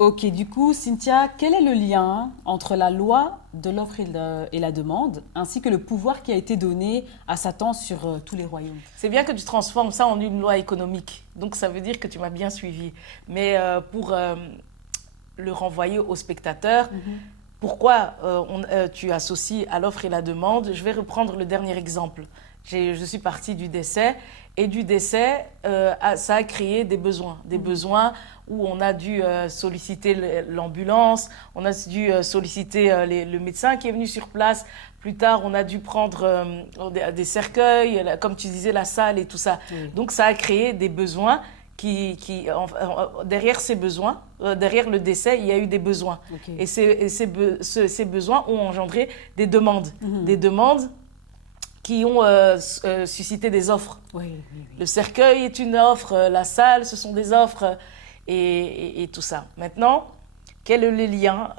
Ok, du coup, Cynthia, quel est le lien entre la loi de l'offre et la demande, ainsi que le pouvoir qui a été donné à Satan sur tous les royaumes? C'est bien que tu transformes ça en une loi économique. Donc ça veut dire que tu m'as bien suivi. Mais pour le renvoyer aux spectateurs, Mhm. pourquoi tu associes à l'offre et la demande? Je vais reprendre le dernier exemple. Je suis partie du décès et du décès, ça a créé des besoins où on a dû solliciter l'ambulance, on a dû solliciter le médecin qui est venu sur place. Plus tard, on a dû prendre des cercueils, comme tu disais, la salle et tout ça. Oui. Donc ça a créé des besoins derrière ces besoins, derrière le décès, il y a eu des besoins. Ok. Ces besoins ont engendré des demandes. Des Mhm. demandes qui ont suscité des offres. Oui, oui, oui. Le cercueil est une offre, la salle, ce sont des offres, et tout ça. Maintenant, quel est le lien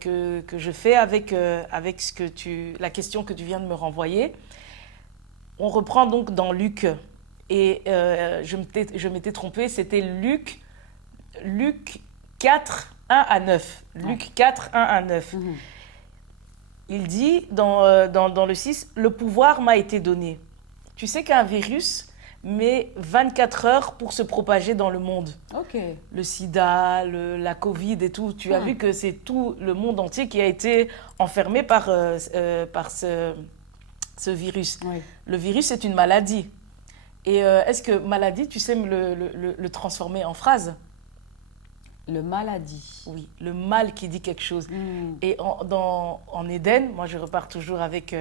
que je fais avec la question que tu viens de me renvoyer? On reprend donc dans Luc, et je m'étais trompée, c'était Luc 4, 1 à 9. Ouais. Luc 4, 1 à 9. Mhm. Il dit dans le 6, le pouvoir m'a été donné. Tu sais qu'un virus met 24 heures pour se propager dans le monde. Ok. Le sida, la Covid et tout. Tu as Hmm. vu que c'est tout le monde entier qui a été enfermé par ce virus. Oui. Le virus, c'est une maladie. Et est-ce que maladie, tu sais le transformer en phrase? Le maladie. Oui, le mal qui dit quelque chose. Hmm. Et en Éden, moi je repars toujours avec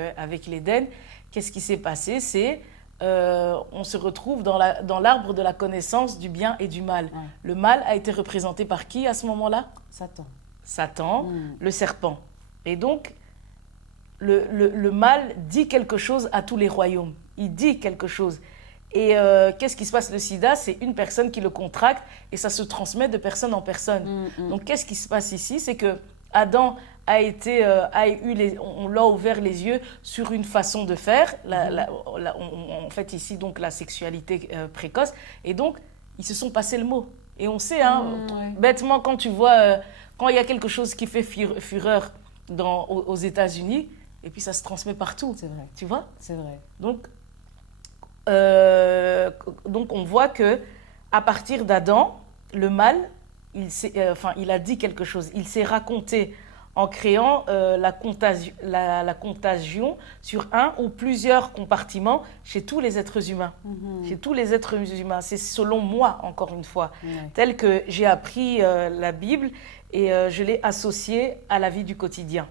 l'Éden, qu'est-ce qui s'est passé? On se retrouve dans l'arbre de la connaissance du bien et du mal. Ouais. Le mal a été représenté par qui à ce moment-là? Satan. Satan, Hmm. le serpent. Et donc, le mal dit quelque chose à tous les royaumes. Il dit quelque chose. Et qu'est-ce qui se passe? Le sida, c'est une personne qui le contracte et ça se transmet de personne en personne. Donc, qu'est-ce qui se passe ici? C'est que Adam on l'a ouvert les yeux sur une façon de faire. En fait, ici, donc, la sexualité précoce. Et donc, ils se sont passés le mot. Et on sait, hein, Ouais. bêtement, quand tu vois, quand il y a quelque chose qui fait fureur aux États-Unis, et puis ça se transmet partout. C'est vrai. Tu vois? C'est vrai. Donc, euh, donc on voit que à partir d'Adam, le mal, il a dit quelque chose. Il s'est raconté en créant la contagion sur un ou plusieurs compartiments chez tous les êtres humains. Mhm. Chez tous les êtres humains. C'est selon moi, encore une fois, Ouais. tel que j'ai appris la Bible et je l'ai associée à la vie du quotidien.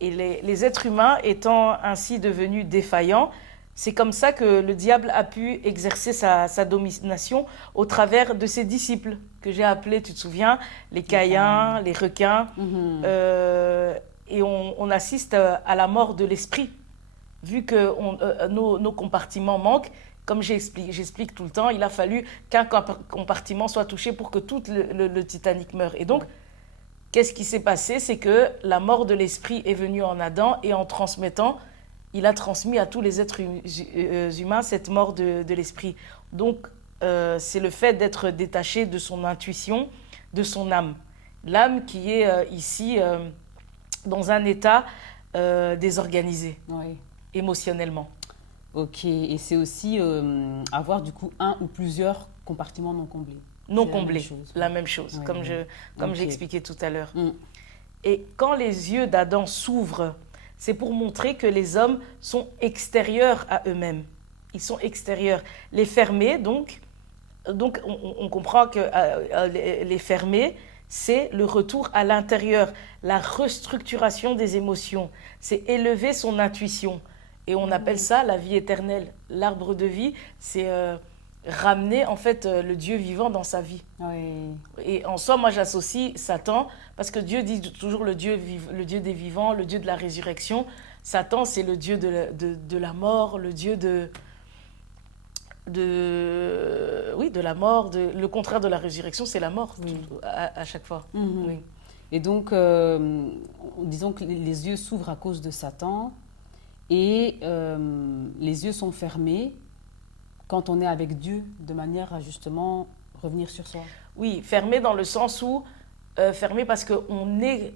Et les êtres humains étant ainsi devenus défaillants, c'est comme ça que le diable a pu exercer sa domination au travers de ses disciples, que j'ai appelés, tu te souviens, les Caïns, les requins. Mhm. Et on assiste à la mort de l'esprit, vu que nos compartiments manquent. Comme j'explique tout le temps, il a fallu qu'un compartiment soit touché pour que tout le Titanic meure. Et donc, qu'est-ce qui s'est passé? C'est que la mort de l'esprit est venue en Adam et en transmettant, il a transmis à tous les êtres humains cette mort de l'esprit. Donc, c'est le fait d'être détaché de son intuition, de son âme. L'âme qui est ici dans un état désorganisé Ouais. émotionnellement. Ok. Et c'est aussi avoir du coup un ou plusieurs compartiments non comblés. Non C'est la même comblé, chose. la même chose, Ouais, comme ouais. j'ai Ok. expliqué tout à l'heure. Mm. Et quand les yeux d'Adam s'ouvrent, c'est pour montrer que les hommes sont extérieurs à eux-mêmes. Ils sont extérieurs. Les fermés, donc on comprend que les fermés, c'est le retour à l'intérieur, la restructuration des émotions. C'est élever son intuition. Et on appelle ça la vie éternelle. L'arbre de vie, c'est ramener en fait le Dieu vivant dans sa vie. Ouais. Et en soi, moi, j'associe Satan, parce que Dieu dit toujours le Dieu des vivants, le Dieu de la résurrection. Satan, c'est le Dieu de la mort, le Dieu oui, de la mort. Le contraire de la résurrection, c'est la mort, Oui. à chaque fois. Mhm. Oui. Et donc, disons que les yeux s'ouvrent à cause de Satan et les yeux sont fermés quand on est avec Dieu de manière à justement revenir sur soi. Oui, fermé dans le sens où fermé parce qu'on est,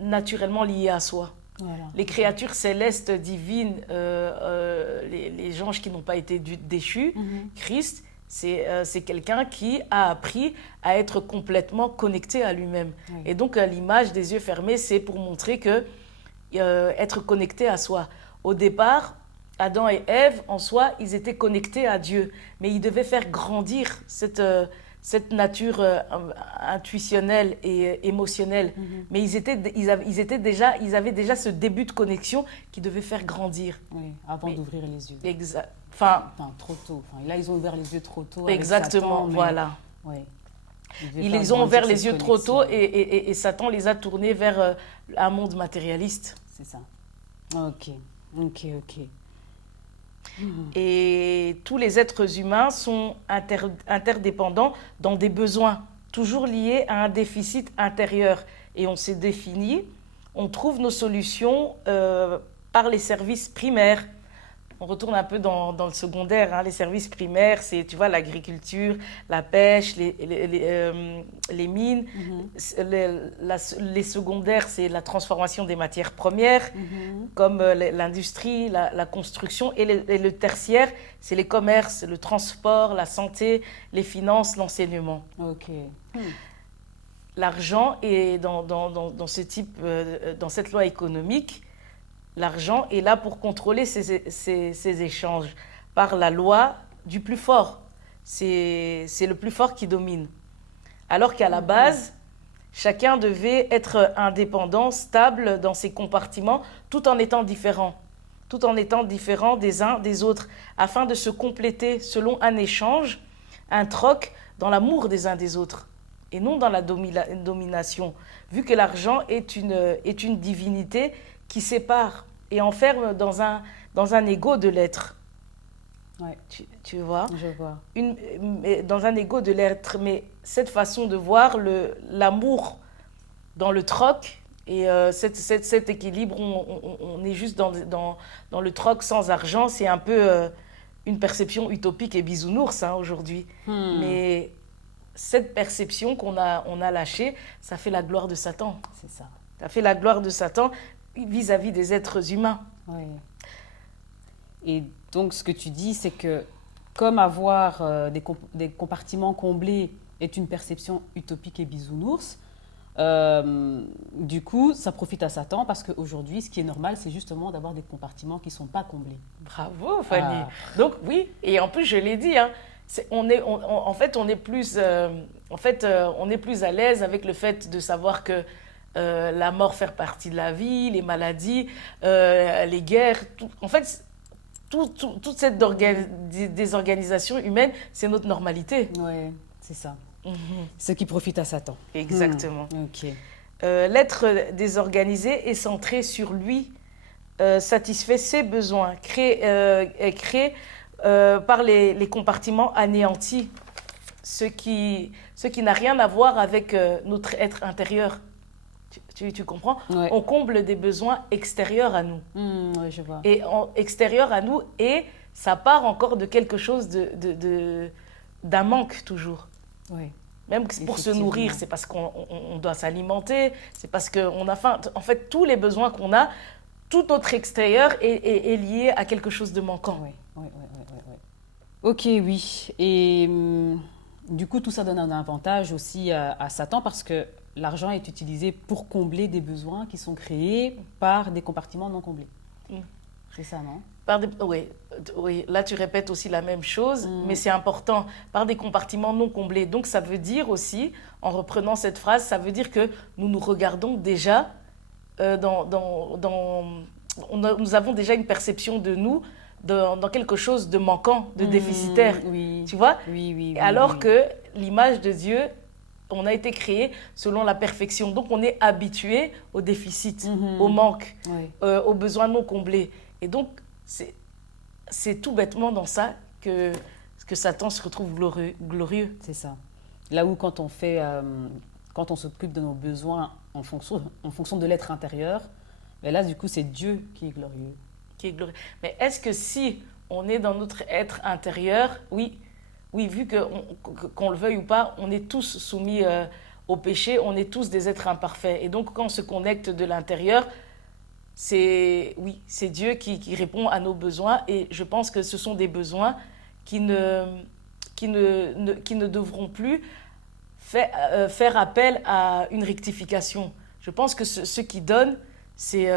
naturellement lié à soi. Voilà. Les créatures célestes, divines, les anges qui n'ont pas été déchus, Christ, c'est quelqu'un qui a appris à être complètement connecté à lui-même. Oui. Et donc, l'image des yeux fermés, c'est pour montrer que être connecté à soi. Au départ, Adam et Ève, en soi, ils étaient connectés à Dieu, mais ils devaient faire grandir cette nature intuitionnelle et émotionnelle. Mais ils avaient déjà ce début de connexion qui devait faire grandir. Oui, avant d'ouvrir les yeux. Enfin, trop tôt. Enfin, là, ils ont ouvert les yeux trop tôt. Exactement, Satan, mais, voilà. Ouais, Ils les ont ouvert les yeux trop tôt et Satan les a tournés vers un monde matérialiste. C'est ça. Ok. Et tous les êtres humains sont interdépendants dans des besoins, toujours liés à un déficit intérieur. Et on s'est défini, on trouve nos solutions par les services primaires. On retourne un peu dans le secondaire, hein. Les services primaires, c'est, tu vois, l'agriculture, la pêche, les mines. Les secondaires, c'est la transformation des matières premières, comme l'industrie, la construction. Et le tertiaire, c'est les commerces, le transport, la santé, les finances, l'enseignement. Ok. L'argent est dans cette loi économique. L'argent est là pour contrôler ces échanges par la loi du plus fort. C'est le plus fort qui domine. Alors qu'à la base, chacun devait être indépendant, stable dans ses compartiments, tout en étant différent des uns des autres, afin de se compléter selon un échange, un troc dans l'amour des uns des autres, et non dans la domination, vu que l'argent est une divinité qui sépare et enferme dans un ego de l'être. Ouais. Tu vois? Je vois. Dans un ego de l'être. Mais cette façon de voir l'amour dans le troc et cet équilibre, on est juste dans le troc sans argent, c'est un peu une perception utopique et bisounours, hein, aujourd'hui. Mais cette perception on a lâchée, ça fait la gloire de Satan. C'est ça. Ça fait la gloire de Satan vis-à-vis des êtres humains. Oui. Et donc, ce que tu dis, c'est que comme avoir des compartiments comblés est une perception utopique et bisounours, du coup, ça profite à Satan parce qu'aujourd'hui, ce qui est normal, c'est justement d'avoir des compartiments qui ne sont pas comblés. Bravo, Fanny. Donc, oui, et en plus, je l'ai dit, hein, on est plus à l'aise avec le fait de savoir que la mort fait partie de la vie, les maladies, les guerres. Toute cette désorganisation humaine, c'est notre normalité. Oui, c'est ça. Ce qui profite à Satan. Exactement. Ok. L'être désorganisé est centré sur lui, satisfait ses besoins, créé par les compartiments anéantis, ce qui n'a rien à voir avec notre être intérieur. Tu comprends? Ouais. On comble des besoins extérieurs à nous. Oui, je vois. Et extérieur à nous, et ça part encore de quelque chose d'un manque toujours. Oui. Même pour se nourrir, c'est parce qu'on doit s'alimenter, c'est parce qu'on a faim. En fait, tous les besoins qu'on a, tout notre extérieur est lié à quelque chose de manquant. Oui. Ok, oui. Et du coup, tout ça donne un avantage aussi à Satan parce que l'argent est utilisé pour combler des besoins qui sont créés par des compartiments non comblés. C'est ça, non? Oui, là tu répètes aussi la même chose, mais c'est important, par des compartiments non comblés. Donc ça veut dire aussi, en reprenant cette phrase, ça veut dire que nous nous regardons déjà, nous avons déjà une perception de nous dans quelque chose de manquant, de déficitaire. Oui. Tu vois? Oui. Alors que l'image de Dieu, on a été créé selon la perfection. Donc on est habitué au déficit, au manque, aux besoins non comblés. Et donc, c'est tout bêtement dans ça que Satan se retrouve glorieux. C'est ça. Là où quand on s'occupe de nos besoins en fonction de l'être intérieur, mais là, du coup, c'est Dieu qui est glorieux. Mais est-ce que si on est dans notre être intérieur, oui, vu qu'on le veuille ou pas, on est tous soumis au péché, on est tous des êtres imparfaits. Et donc, quand on se connecte de l'intérieur, c'est Dieu qui répond à nos besoins. Et je pense que ce sont des besoins qui ne devront plus faire appel à une rectification. Je pense que ce qui donne, c'est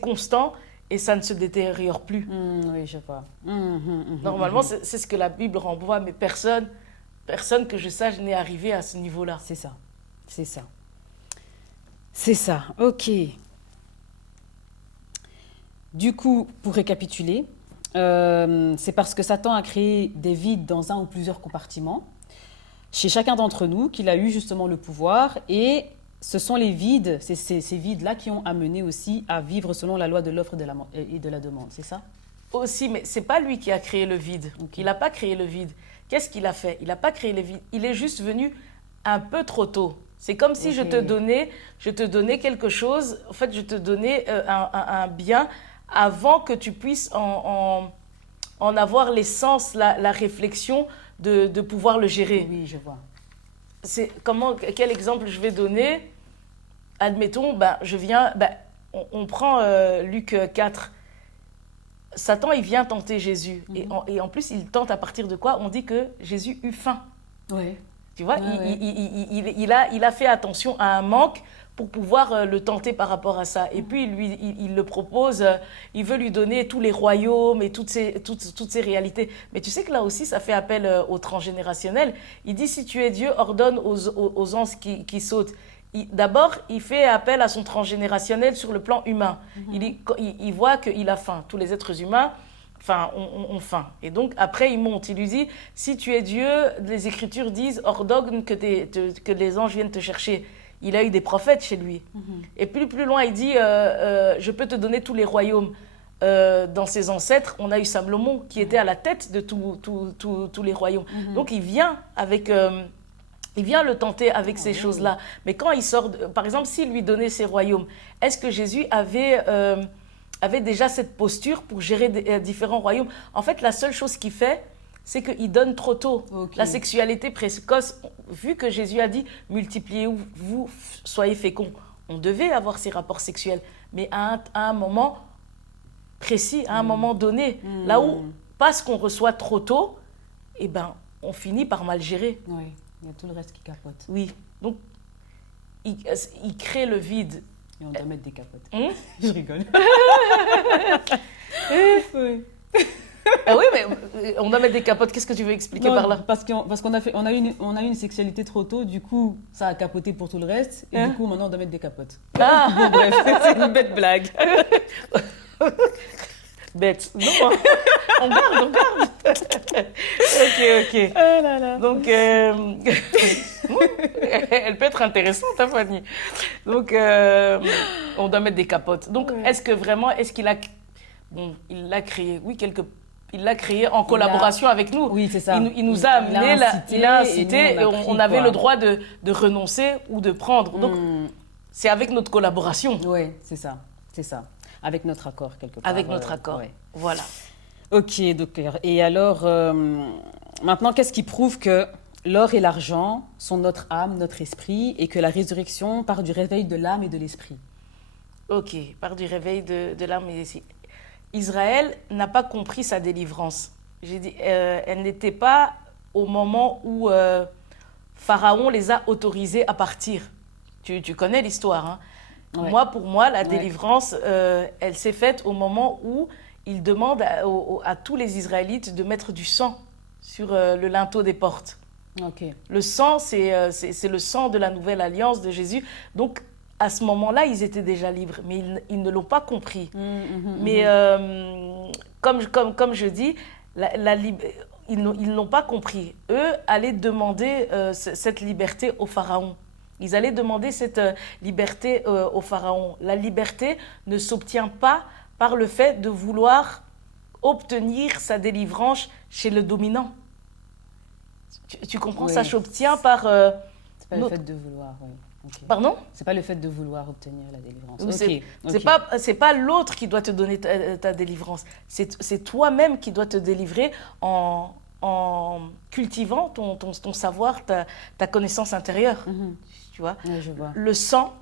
constant et ça ne se détériore plus. Oui, je vois. Normalement, c'est ce que la Bible renvoie, mais personne que je sache n'est arrivé à ce niveau-là. C'est ça, c'est ça. C'est ça, ok. Du coup, pour récapituler, c'est parce que Satan a créé des vides dans un ou plusieurs compartiments chez chacun d'entre nous qu'il a eu justement le pouvoir, et ce sont les vides, ces vides-là qui ont amené aussi à vivre selon la loi de l'offre et de la demande, c'est ça? Aussi, mais ce n'est pas lui qui a créé le vide. Okay. Il n'a pas créé le vide. Qu'est-ce qu'il a fait? Il n'a pas créé le vide. Il est juste venu un peu trop tôt. C'est comme si je te donnais quelque chose, en fait, je te donnais un bien avant que tu puisses en avoir l'essence, la réflexion de pouvoir le gérer. Oui, je vois. Quel exemple je vais donner? Admettons, on prend Luc 4. Satan, il vient tenter Jésus. Et en plus, il tente à partir de quoi? On dit que Jésus eut faim. Oui. Tu vois, il a fait attention à un manque pour pouvoir le tenter par rapport à ça. Et puis, il le propose, il veut lui donner tous les royaumes et toutes ces réalités. Mais tu sais que là aussi, ça fait appel au transgénérationnel. Il dit, si tu es Dieu, ordonne aux anges qui sautent. D'abord, il fait appel à son transgénérationnel sur le plan humain. Il voit qu'il a faim. Tous les êtres humains ont faim. Et donc, après, il monte. Il lui dit, si tu es Dieu, les Écritures disent, ordonne que les anges viennent te chercher. Il a eu des prophètes chez lui. Et puis plus loin, il dit, je peux te donner tous les royaumes. Dans ses ancêtres, on a eu Salomon qui était à la tête de tous les royaumes. Donc, il vient avec... il vient le tenter avec ces choses-là. Mais quand il sort, par exemple, s'il lui donnait ses royaumes, est-ce que Jésus avait déjà cette posture pour gérer différents royaumes? En fait, la seule chose qu'il fait, c'est qu'il donne trop tôt. La sexualité précoce, vu que Jésus a dit « multipliez-vous, soyez féconds », on devait avoir ces rapports sexuels. Mais à un moment précis, à un moment donné, là où, parce qu'on reçoit trop tôt, eh ben, on finit par mal gérer. Oui. Il y a tout le reste qui capote. Oui, donc il crée le vide. Et on doit mettre des capotes. Je rigole. Oui. Ah oui, mais on doit mettre des capotes. Qu'est-ce que tu veux expliquer par là? Parce qu'on a eu une sexualité trop tôt, du coup, ça a capoté pour tout le reste. Et du coup, maintenant, on doit mettre des capotes. Ah. Bon, bref, c'est une bête blague. Bête. Non, on garde. Ok. Oh là là. Donc, elle peut être intéressante, hein, Fanny. Donc, on doit mettre des capotes. Donc, est-ce qu'il a... Bon, il l'a créé, oui, il l'a créé en collaboration avec nous. Oui, c'est ça. Il nous a amené, il a incité, et on avait le droit de renoncer ou de prendre. Donc, c'est avec notre collaboration. Oui, c'est ça. Avec notre accord, quelque part. Avec notre accord, voilà. Ok, docteur. Et alors, maintenant, qu'est-ce qui prouve que l'or et l'argent sont notre âme, notre esprit, et que la résurrection part du réveil de l'âme et de l'esprit? Ok, part du réveil de l'âme et de l'esprit. Israël n'a pas compris sa délivrance. J'ai dit, elle n'était pas au moment où Pharaon les a autorisés à partir. Tu connais l'histoire, hein? Ouais. Pour moi, la délivrance, elle s'est faite au moment où il demande à tous les Israélites de mettre du sang sur le linteau des portes. Okay. Le sang, c'est le sang de la nouvelle alliance de Jésus. Donc, à ce moment-là, ils étaient déjà libres, mais ils ne l'ont pas compris. Mais comme je dis, ils n'ont pas compris. Eux allaient demander cette liberté au Pharaon. Ils allaient demander cette liberté au Pharaon. La liberté ne s'obtient pas par le fait de vouloir obtenir sa délivrance chez le dominant. Tu comprends? Oui. Ça s'obtient par... c'est pas le fait de vouloir, oui. Okay. Pardon? C'est pas le fait de vouloir obtenir la délivrance. C'est pas l'autre qui doit te donner ta délivrance. C'est toi-même qui dois te délivrer en en cultivant ton savoir, ta connaissance intérieure. Tu vois? Ouais, je vois. Le sang,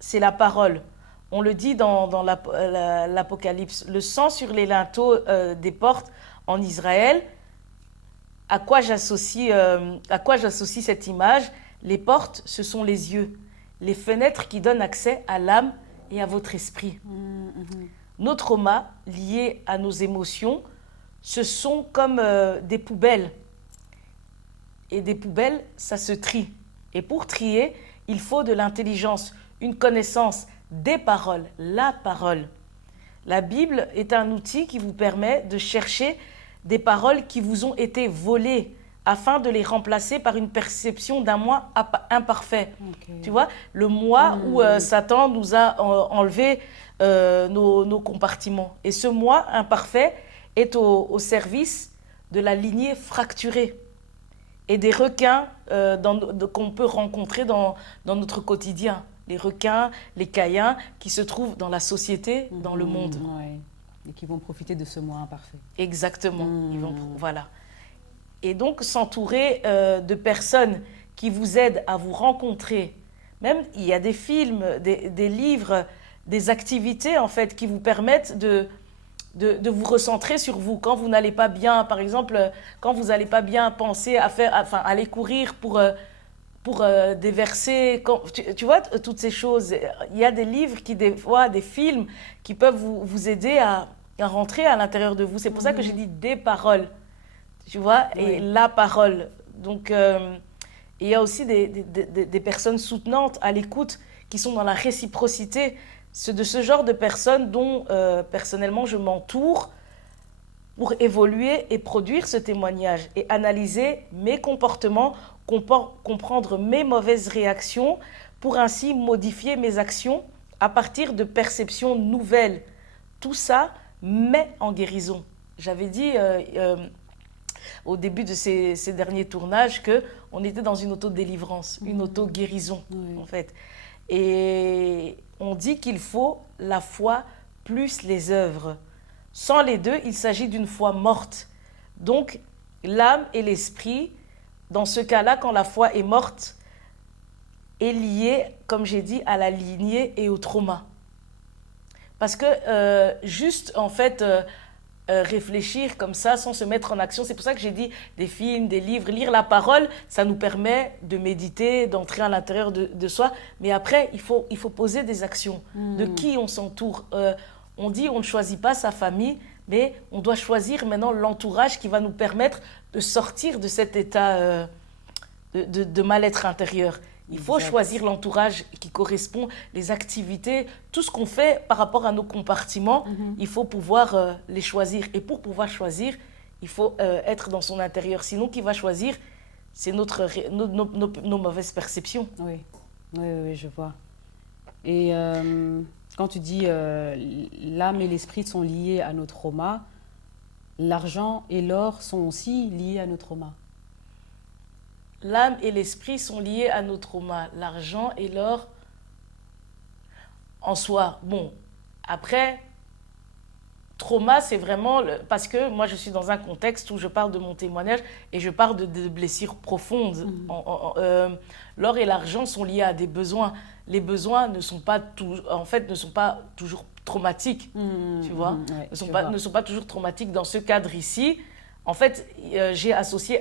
c'est la parole. On le dit dans l'Apocalypse. Le sang sur les linteaux des portes en Israël. À quoi j'associe cette image? Les portes, ce sont les yeux. Les fenêtres qui donnent accès à l'âme et à votre esprit. Nos traumas liés à nos émotions, ce sont comme des poubelles. Et des poubelles, ça se trie. Et pour trier, il faut de l'intelligence, une connaissance des paroles, la parole. La Bible est un outil qui vous permet de chercher des paroles qui vous ont été volées afin de les remplacer par une perception d'un moi imparfait. Okay. Tu vois, le moi où Satan nous a enlevé nos compartiments. Et ce moi imparfait est au service de la lignée fracturée et des requins qu'on peut rencontrer dans notre quotidien. Les requins, les Caïns qui se trouvent dans la société, dans le monde. Ouais. Et qui vont profiter de ce moi imparfait. Exactement. Voilà. Et donc, s'entourer de personnes qui vous aident à vous rencontrer. Même, il y a des films, des livres, des activités, en fait, qui vous permettent de vous recentrer sur vous. Quand vous n'allez pas bien, par exemple, quand vous n'allez pas bien, pensez à aller courir pour déverser. Tu vois, toutes ces choses. Il y a des livres, des fois, des films qui peuvent vous aider à rentrer à l'intérieur de vous. C'est pour ça que j'ai dit des paroles. Tu vois, et la parole. Donc, il y a aussi des personnes soutenantes à l'écoute qui sont dans la réciprocité. C'est de ce genre de personnes dont, personnellement, je m'entoure pour évoluer et produire ce témoignage et analyser mes comportements, comprendre mes mauvaises réactions pour ainsi modifier mes actions à partir de perceptions nouvelles. Tout ça met en guérison. J'avais dit au début de ces derniers tournages qu'on était dans une auto-délivrance, une auto-guérison, en fait. Et on dit qu'il faut la foi plus les œuvres. Sans les deux, il s'agit d'une foi morte. Donc, l'âme et l'esprit, dans ce cas-là, quand la foi est morte, est liée, comme j'ai dit, à la lignée et au trauma. Parce que juste, en fait, réfléchir comme ça, sans se mettre en action, c'est pour ça que j'ai dit des films, des livres, lire la parole, ça nous permet de méditer, d'entrer à l'intérieur de soi. Mais après, il faut poser des actions. De qui on s'entoure. On dit on ne choisit pas sa famille, mais on doit choisir maintenant l'entourage qui va nous permettre de sortir de cet état de mal-être intérieur. Il faut choisir l'entourage qui correspond, les activités, tout ce qu'on fait par rapport à nos compartiments, il faut pouvoir les choisir. Et pour pouvoir choisir, il faut être dans son intérieur. Sinon, qui va choisir? C'est nos mauvaises perceptions. Oui, je vois. Et quand tu dis l'âme et l'esprit sont liés à nos traumas, l'argent et l'or sont aussi liés à nos traumas. L'âme et l'esprit sont liés à nos traumas. L'argent et l'or, en soi. Bon, après, trauma, c'est vraiment... Parce que moi, je suis dans un contexte où je parle de mon témoignage et je parle de blessures profondes. L'or et l'argent sont liés à des besoins. Les besoins ne sont pas toujours traumatiques, tu vois. Ne sont pas toujours traumatiques dans ce cadre ici. En fait, j'ai associé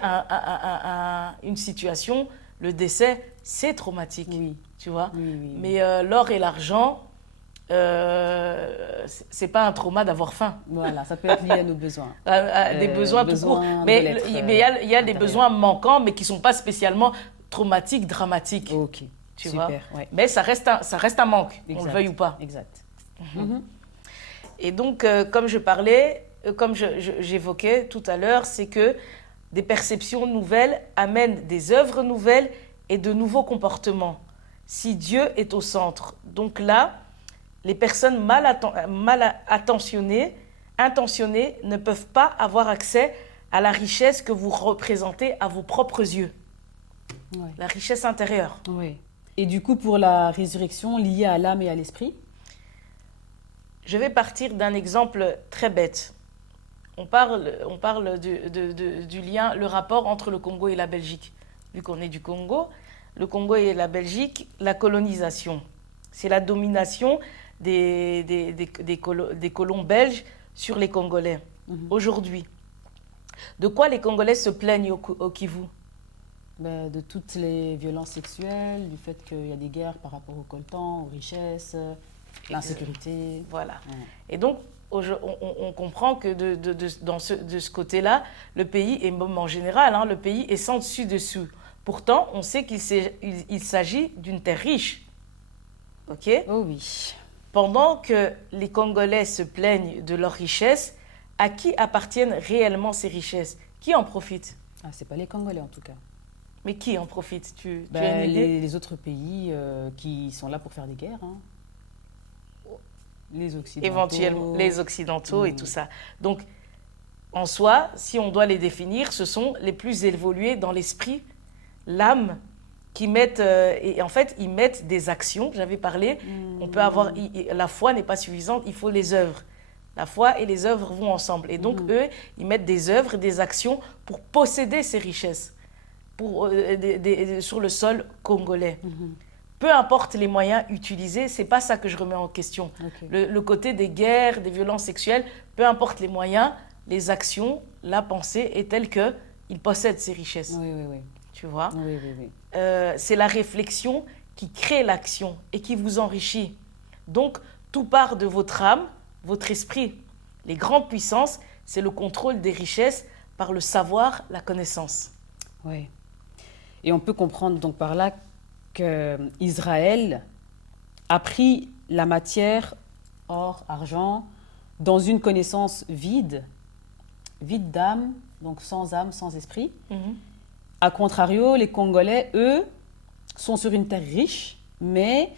une situation, le décès, c'est traumatique, tu vois. Mais l'or et l'argent, c'est pas un trauma d'avoir faim. Voilà, ça peut être lié à nos besoins. Des besoins tout court. Mais il y a des besoins manquants, mais qui sont pas spécialement traumatiques, dramatiques. Ok, tu super, vois. ouais. Mais ça reste un manque, exact, on le veuille ou pas. Exact. Et donc, comme j'évoquais tout à l'heure, c'est que des perceptions nouvelles amènent des œuvres nouvelles et de nouveaux comportements. Si Dieu est au centre. Donc là, les personnes mal intentionnées ne peuvent pas avoir accès à la richesse que vous représentez à vos propres yeux. Ouais. La richesse intérieure. Oui. Et du coup, pour la résurrection liée à l'âme et à l'esprit? Je vais partir d'un exemple très bête. on parle du lien, le rapport entre le Congo et la Belgique. Vu qu'on est du Congo, le Congo et la Belgique, la colonisation. C'est la domination des colons belges sur les Congolais. Aujourd'hui, de quoi les Congolais se plaignent au Kivu? Ben, de toutes les violences sexuelles, du fait qu'il y a des guerres par rapport aux coltans, aux richesses, l'insécurité. Voilà. Ouais. Et donc, on comprend que de ce côté-là, le pays, et même en général, hein, le pays est sans dessus-dessous. Pourtant, on sait qu'il s'agit d'une terre riche. OK? Oh oui. Pendant que les Congolais se plaignent de leurs richesses, à qui appartiennent réellement ces richesses? Qui en profite? Ah, c'est pas les Congolais en tout cas. Mais qui en profite? Tu as Ben, une idée? les autres pays qui sont là pour faire des guerres. Hein. Les Occidentaux. Éventuellement, les Occidentaux et tout ça. Donc, en soi, si on doit les définir, ce sont les plus évolués dans l'esprit, l'âme, qui mettent, et en fait, ils mettent des actions. J'avais parlé, on peut avoir, la foi n'est pas suffisante, il faut les œuvres. La foi et les œuvres vont ensemble. Et donc, eux, ils mettent des œuvres, des actions pour posséder ces richesses sur le sol congolais. Peu importe les moyens utilisés, c'est pas ça que je remets en question. Okay. Le côté des guerres, des violences sexuelles, peu importe les moyens, les actions, la pensée est telle qu'ils possèdent ces richesses. Oui, oui, oui. Tu vois? Oui, oui, oui. C'est la réflexion qui crée l'action et qui vous enrichit. Donc, tout part de votre âme, votre esprit. Les grandes puissances, c'est le contrôle des richesses par le savoir, la connaissance. Oui. Et on peut comprendre donc par là qu'Israël a pris la matière, or, argent, dans une connaissance vide d'âme, donc sans âme, sans esprit. A contrario, les Congolais, eux, sont sur une terre riche, mais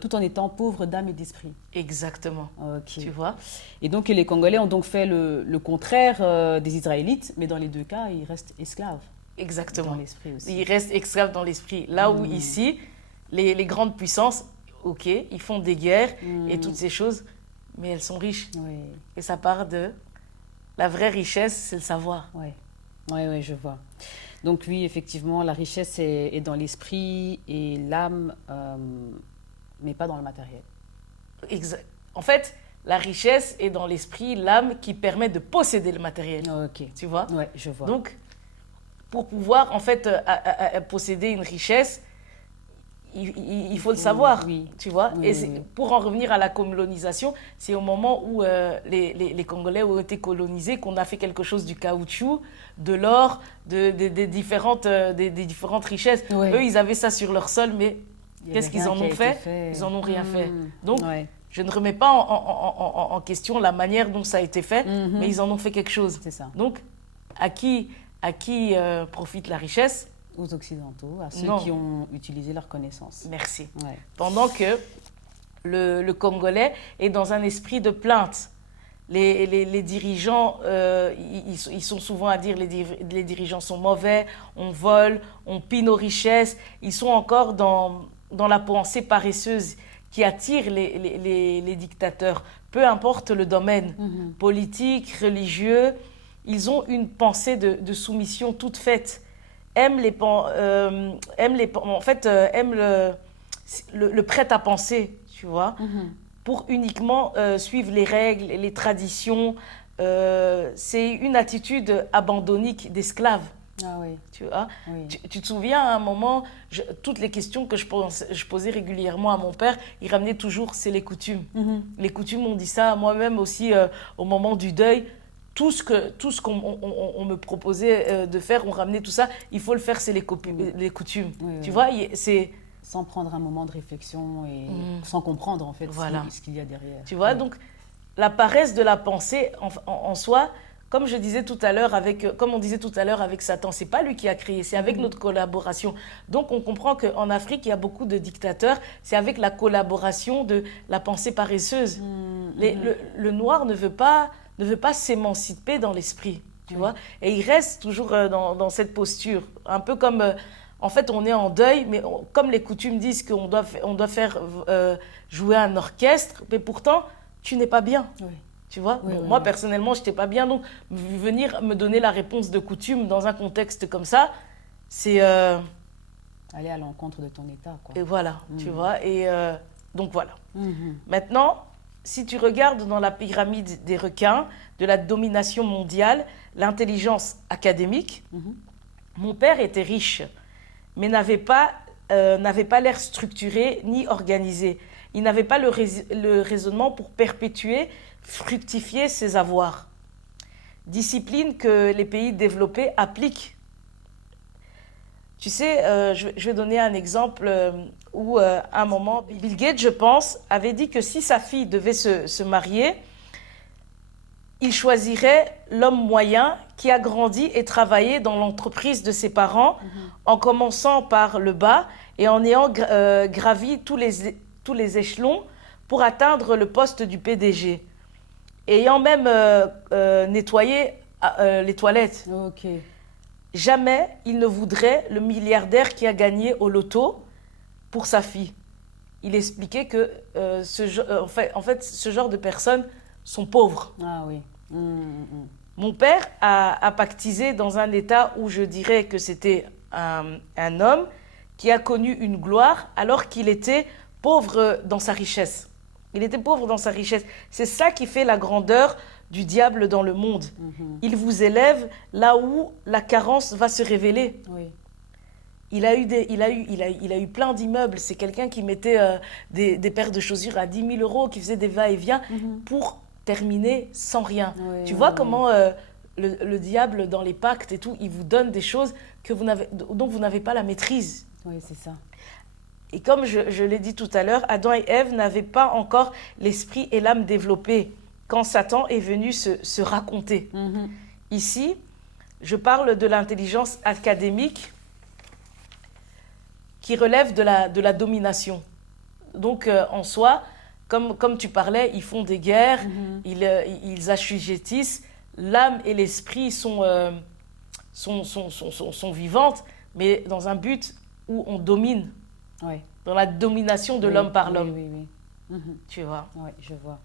tout en étant pauvres d'âme et d'esprit. Exactement. Okay. Tu vois? Et donc les Congolais ont donc fait le contraire des Israélites, mais dans les deux cas, ils restent esclaves. Exactement. Dans l'esprit aussi. Ils restent esclaves dans l'esprit. Là où ici, les grandes puissances, ok, ils font des guerres et toutes ces choses, mais elles sont riches. Oui. Et ça part de... La vraie richesse, c'est le savoir. Oui, oui, oui, je vois. Donc oui, effectivement, la richesse est dans l'esprit et l'âme, mais pas dans le matériel. En fait, la richesse est dans l'esprit, l'âme qui permet de posséder le matériel. Ok. Tu vois? Oui, je vois. Donc, pour pouvoir en fait posséder une richesse, il faut le savoir, oui. tu vois. Oui, et oui. Pour en revenir à la colonisation, c'est au moment où les Congolais ont été colonisés qu'on a fait quelque chose du caoutchouc, de l'or, des différentes richesses. Oui. Eux, ils avaient ça sur leur sol, mais qu'est-ce qu'ils en ont fait? Ils en ont rien fait. Donc, je ne remets pas en question la manière dont ça a été fait, mais ils en ont fait quelque chose. C'est ça. Donc, à qui profite la richesse? Aux Occidentaux, à ceux qui ont utilisé leur connaissance. Merci. Ouais. Pendant que le Congolais est dans un esprit de plainte. Les dirigeants, ils sont souvent à dire les dirigeants sont mauvais, on vole, on pille nos richesses. Ils sont encore dans la pensée paresseuse qui attire les dictateurs. Peu importe le domaine, politique, religieux, ils ont une pensée de soumission toute faite. Aiment le prêt à penser, tu vois, pour uniquement suivre les règles, les traditions. C'est une attitude abandonnique d'esclave. Ah oui. Tu vois? Oui. Tu te souviens, à un moment, toutes les questions que je posais régulièrement à mon père, il ramenait toujours, c'est les coutumes. Les coutumes, on dit ça, moi-même aussi, au moment du deuil. Tout ce qu'on me proposait de faire, on ramenait tout ça. Il faut le faire, c'est les coutumes. Oui, tu oui. vois, c'est... Sans prendre un moment de réflexion et sans comprendre en fait ce qu'il y a derrière. Tu vois, donc la paresse de la pensée en soi, comme on disait tout à l'heure avec Satan, c'est pas lui qui a créé, c'est avec notre collaboration. Donc on comprend qu'en Afrique, il y a beaucoup de dictateurs, c'est avec la collaboration de la pensée paresseuse. Le noir ne veut pas s'émanciper dans l'esprit, tu vois. Et il reste toujours dans cette posture, un peu comme... en fait, on est en deuil, mais comme les coutumes disent qu'on doit faire jouer un orchestre, mais pourtant, tu n'es pas bien. Oui. Tu vois, Oui, bon, oui, moi, oui. personnellement, je n'étais pas bien. Donc, venir me donner la réponse de coutume dans un contexte comme ça, c'est... Aller à l'encontre de ton état, quoi. et voilà, tu vois. Et donc, voilà. Mhm. Maintenant, si tu regardes dans la pyramide des requins, de la domination mondiale, l'intelligence académique, Mhm. mon père était riche, mais n'avait pas l'air structuré ni organisé. Il n'avait pas le raisonnement pour perpétuer, fructifier ses avoirs. Discipline que les pays développés appliquent. Tu sais, je vais donner un exemple où, à un moment, Bill Gates, je pense, avait dit que si sa fille devait se marier, il choisirait l'homme moyen qui a grandi et travaillé dans l'entreprise de ses parents, en commençant par le bas et en ayant gravi tous les échelons pour atteindre le poste du PDG. Ayant même nettoyé les toilettes. Ok. Jamais il ne voudrait le milliardaire qui a gagné au loto pour sa fille. Il expliquait que en fait, ce genre de personnes sont pauvres. Ah oui. Mhm. Mon père a pactisé dans un état où je dirais que c'était un homme qui a connu une gloire alors qu'il était pauvre dans sa richesse. Il était pauvre dans sa richesse. C'est ça qui fait la grandeur du diable dans le monde. Mhm. Il vous élève là où la carence va se révéler. Oui. Il a eu plein d'immeubles. C'est quelqu'un qui mettait des paires de chaussures à 10 000 euros, qui faisait des va-et-vient pour terminer sans rien. Oui, Tu oui, vois oui. comment le diable, dans les pactes et tout, il vous donne des choses dont vous n'avez pas la maîtrise. Oui, c'est ça. Et comme je l'ai dit tout à l'heure, Adam et Ève n'avaient pas encore l'esprit et l'âme développés quand Satan est venu se raconter. Mhm. Ici, je parle de l'intelligence académique qui relève de la domination. Donc, en soi, comme tu parlais, ils font des guerres, ils assujettissent. L'âme et l'esprit sont vivantes, mais dans un but où on domine, Oui. dans la domination de Oui, l'homme par oui, l'homme. oui, oui. Mhm. Tu vois. Oui, je vois.